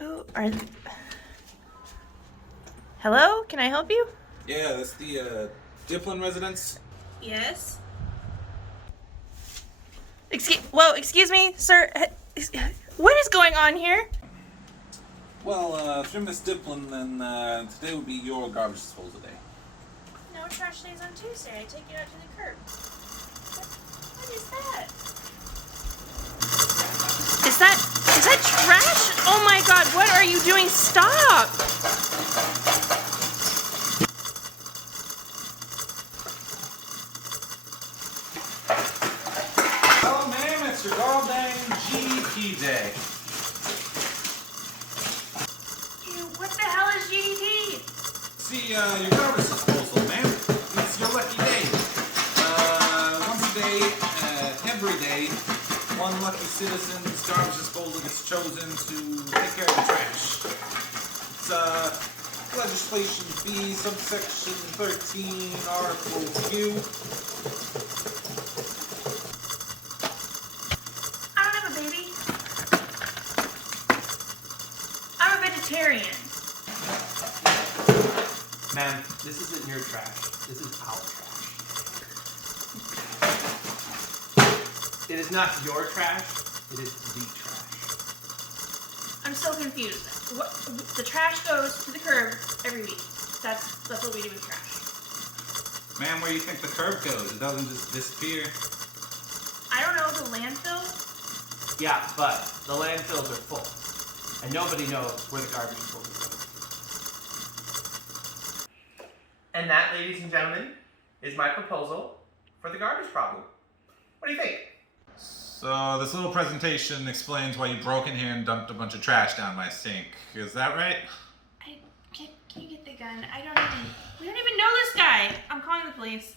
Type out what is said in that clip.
Who are... Hello? Can I help you? Yeah, that's the Diplin residence. Yes. Excuse me, sir. What is going on here? Well, if you're Miss Diplin, then today would be your garbage disposal day. No trash days on Tuesday. I take it out to the curb. What is that? Is that trash? Oh my god, what are you doing? Stop! Well, ma'am, it's your goddamn GDP day. Ew, what the hell is GDP? See, your garbage disposal, ma'am. It's your lucky day. Once a day, every day, one lucky citizen's garbage disposal gets chosen to take care of the trash. It's legislation B, subsection 13, article Q. I don't have a baby. I'm a vegetarian. Ma'am, this isn't your trash. This is our trash. It is not your trash. It is the trash. I'm so confused. The trash goes to the curb every week. That's what we do with trash. Ma'am, where do you think the curb goes? It doesn't just disappear. I don't know, the landfill? Yeah, but the landfills are full. And nobody knows where the garbage is supposed to go. And that, ladies and gentlemen, is my proposal for the garbage problem. What do you think? So this little presentation explains why you broke in here and dumped a bunch of trash down my sink. Is that right? Can you get the gun? We don't even know this guy. I'm calling the police.